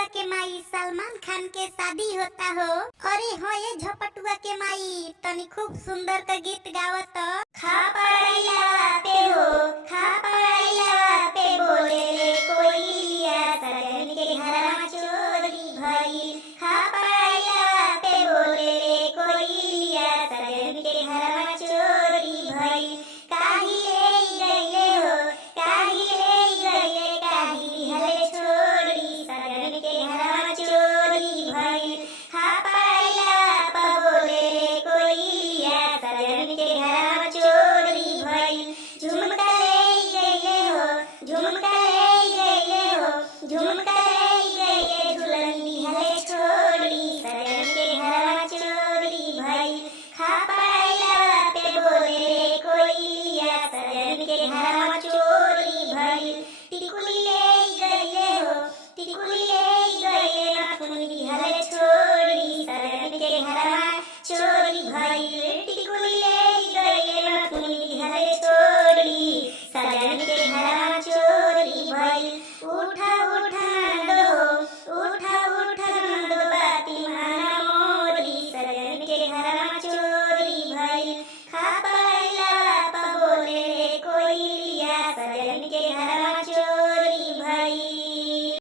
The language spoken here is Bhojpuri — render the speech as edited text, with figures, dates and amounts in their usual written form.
झपटुआ के माई सलमान खान के शादी होता हो। अरे हो ये झपटुआ के माई तनी खूब सुंदर का गीत गावत। खा पड़ैया पे हो, खा पड़ैया पे बोले ले कोइलिया सजन के घरवा चोरी भई। खा पड़ैया पे बोले ले कोइलिया सजन के घरवा चोरी भई। काहे ले गइले हो, काहे ले गइले, काहे हले छोड़ी सजन के घरवा चोरी भई। खा पड़ैया पे बोले ले कोइलिया सजन के घरवा चोरी भई। झुमका ले गइले हो, झुमका ले गइले हो, झुमका ले गइले, झुलनी हले छोड़ी सजन के घरवा चोरी भई। खा पड़ैया पे बोले ले कोइलिया सजन के घरवा चोरी भई। टिकुली ले गइले हो, टिकुली ले गइले, नथुनी हले छोड़ी सजन के घरवा चोरी भई।